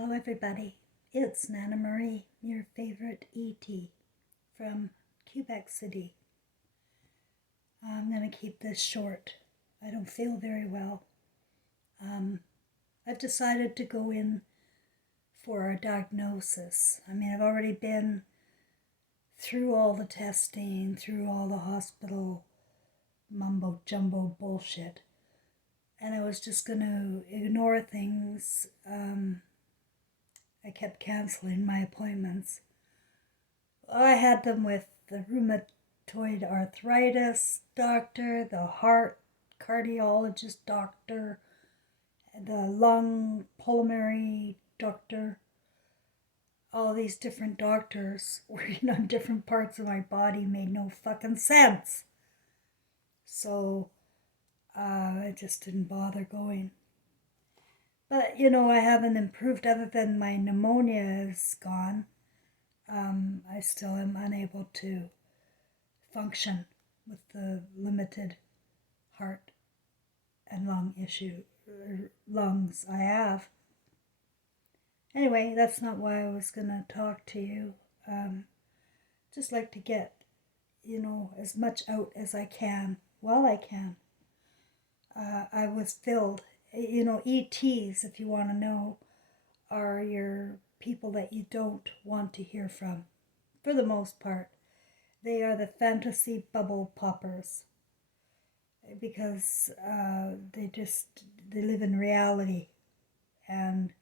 Hello everybody, it's Nana Marie, your favorite ET from Quebec City. I'm going to keep this short. I don't feel very well. I've decided to go in for a diagnosis. I've already been through all the testing, through all the hospital mumbo jumbo bullshit, and I was just going to ignore things. I kept canceling my appointments. I had them with the rheumatoid arthritis doctor, the heart cardiologist doctor, the lung pulmonary doctor. All these different doctors working on different parts of my body made no fucking sense. So I just didn't bother going. But, I haven't improved other than my pneumonia is gone. I still am unable to function with the limited heart and lungs I have. Anyway, that's not why I was going to talk to you. Just like to get, as much out as I can while I can. I was filled. ETs, if you want to know, are your people that you don't want to hear from, for the most part. They are the fantasy bubble poppers, because they live in reality and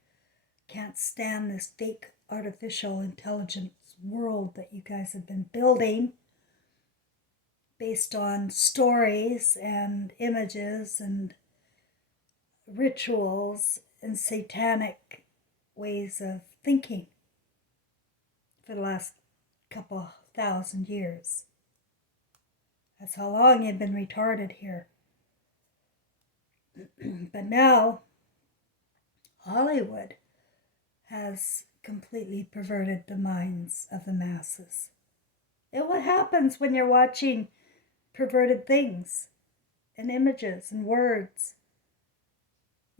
can't stand this fake artificial intelligence world that you guys have been building based on stories and images and rituals and satanic ways of thinking for the last couple thousand years. That's how long you've been retarded here. But now, Hollywood has completely perverted the minds of the masses. And what happens when you're watching perverted things and images and words?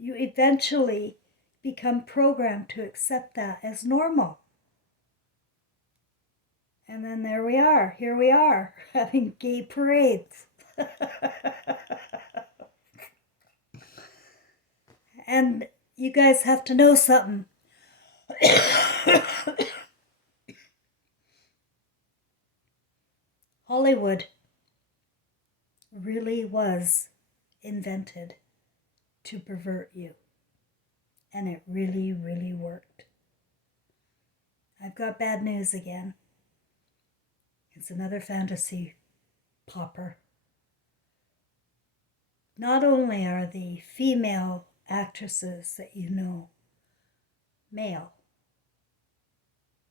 You eventually become programmed to accept that as normal. And then here we are, having gay parades. And you guys have to know something. Hollywood really was invented to pervert you. And it really, really worked. I've got bad news again. It's another fantasy popper. Not only are the female actresses that you know male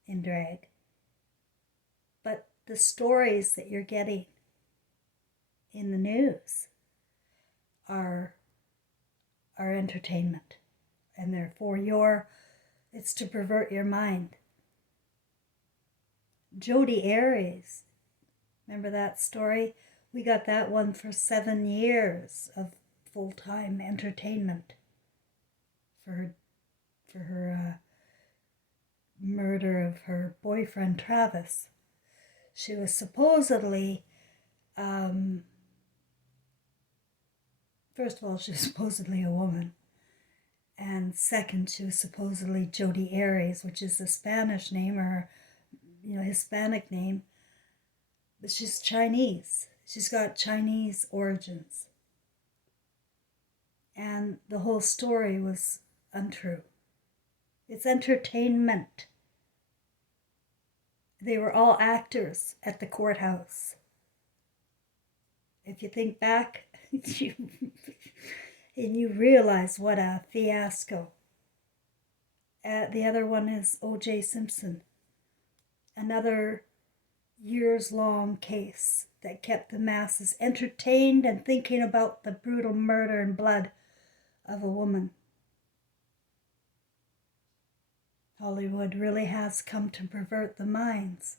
in drag, but the stories that you're getting in the news are entertainment, and therefore it's to pervert your mind. Jodi Arias, remember that story? We got that one for 7 years of full-time entertainment for her murder of her boyfriend Travis. She was supposedly, first of all, she was supposedly a woman. And second, she was supposedly Jodi Arias, which is a Spanish name or Hispanic name. But she's Chinese. She's got Chinese origins. And the whole story was untrue. It's entertainment. They were all actors at the courthouse. If you think back, and you realize what a fiasco. The other one is O.J. Simpson. Another years-long case that kept the masses entertained and thinking about the brutal murder and blood of a woman. Hollywood really has come to pervert the minds.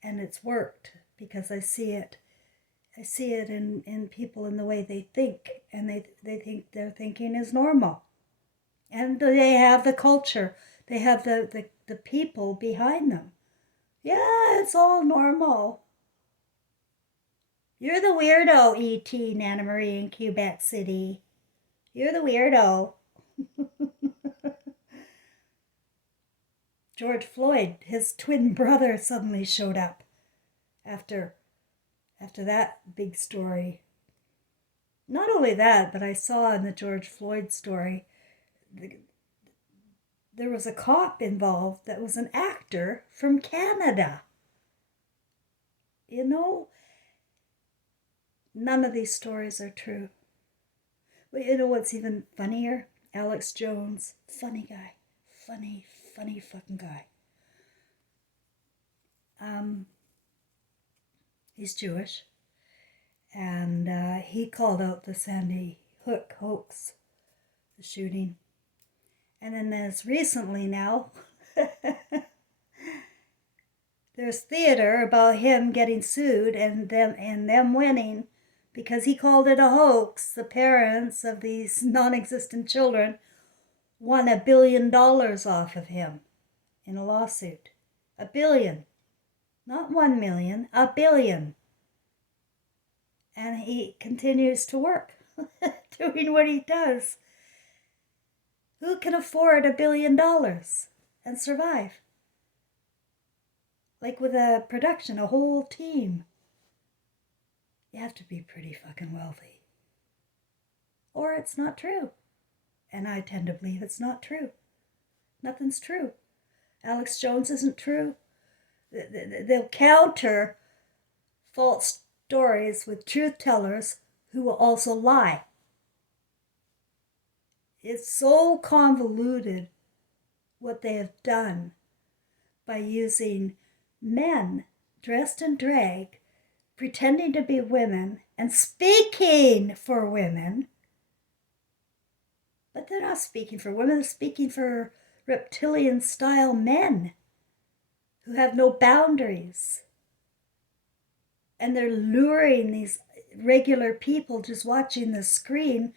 And it's worked, because I see it. I see it in people in the way they think, and they think their thinking is normal. And they have the culture. They have the people behind them. Yeah, it's all normal. You're the weirdo, E.T. Nana Marie in Quebec City. You're the weirdo. George Floyd, his twin brother, suddenly showed up after that big story. Not only that, but I saw in the George Floyd story, there was a cop involved that was an actor from Canada. You know, none of these stories are true. But you know what's even funnier? Alex Jones, funny guy. Funny fucking guy. Um, he's Jewish. And he called out the Sandy Hook hoax, the shooting. And then there's recently now, there's theater about him getting sued and them winning because he called it a hoax. The parents of these non-existent children won $1 billion off of him in a lawsuit. $1 billion. Not 1 million, $1 billion. And he continues to work, doing what he does. Who can afford $1 billion and survive? Like with a production, a whole team. You have to be pretty fucking wealthy. Or it's not true. And I tend to believe it's not true. Nothing's true. Alex Jones isn't true. They'll counter false stories with truth tellers who will also lie. It's so convoluted what they have done by using men dressed in drag, pretending to be women and speaking for women. But they're not speaking for women, they're speaking for reptilian style men who have no boundaries. And they're luring these regular people just watching the screen,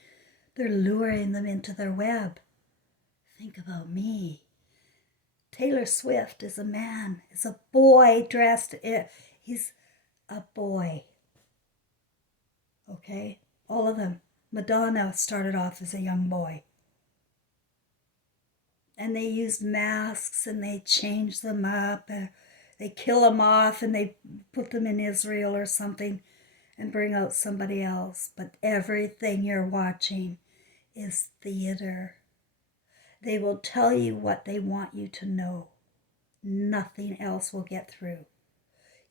they're luring them into their web. Think about me. Taylor Swift is a man, is a boy dressed, he's a boy. Okay? All of them. Madonna started off as a young boy. And they used masks and they changed them up. They kill them off and they put them in Israel or something and bring out somebody else. But everything you're watching is theater. They will tell you what they want you to know. Nothing else will get through.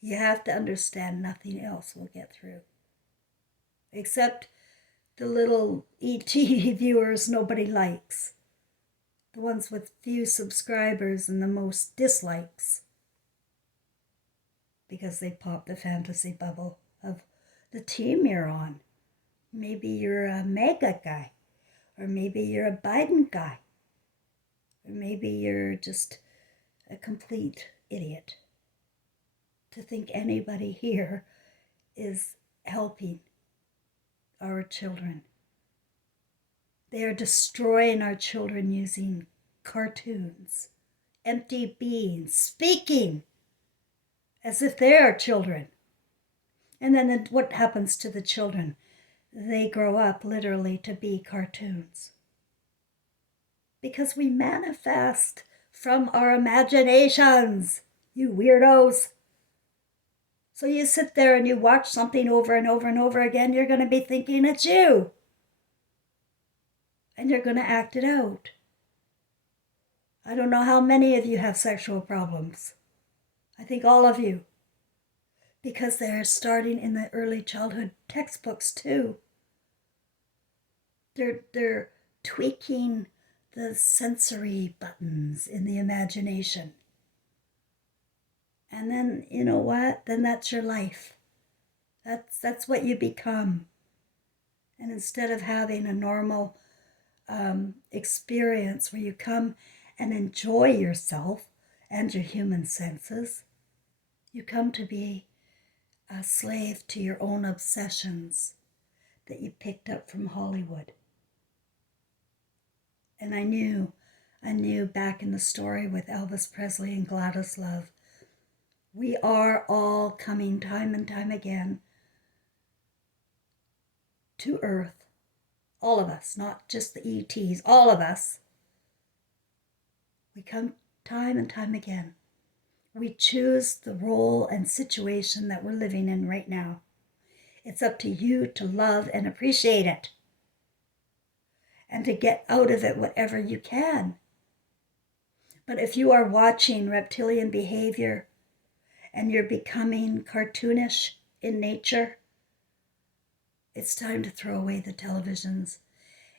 You have to understand nothing else will get through. Except the little ET viewers nobody likes. The ones with few subscribers and the most dislikes. Because they pop the fantasy bubble of the team you're on. Maybe you're a MAGA guy. Or maybe you're a Biden guy. Or maybe you're just a complete idiot. To think anybody here is helping our children. They are destroying our children using cartoons, empty beings, speaking as if they are children. And then what happens to the children? They grow up literally to be cartoons. Because we manifest from our imaginations, you weirdos. So you sit there and you watch something over and over and over again, you're going to be thinking it's you. And you're going to act it out. I don't know how many of you have sexual problems. I think all of you. Because they're starting in the early childhood textbooks too. They're tweaking the sensory buttons in the imagination. And then, you know what? Then that's your life. That's what you become. And instead of having a normal experience where you come and enjoy yourself and your human senses, you come to be a slave to your own obsessions that you picked up from Hollywood. And I knew back in the story with Elvis Presley and Gladys Love, we are all coming time and time again to Earth. All of us, not just the ETs, all of us. We come time and time again. We choose the role and situation that we're living in right now. It's up to you to love and appreciate it and to get out of it whatever you can. But if you are watching reptilian behavior and you're becoming cartoonish in nature, it's time to throw away the televisions.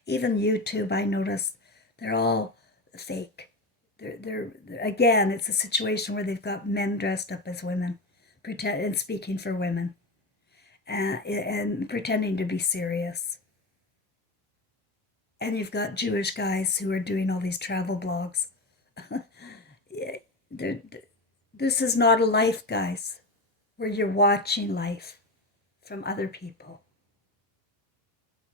Even YouTube, I noticed, they're all fake. They're again, it's a situation where they've got men dressed up as women, and speaking for women, and pretending to be serious. And you've got Jewish guys who are doing all these travel blogs. This is not a life, guys, where you're watching life from other people.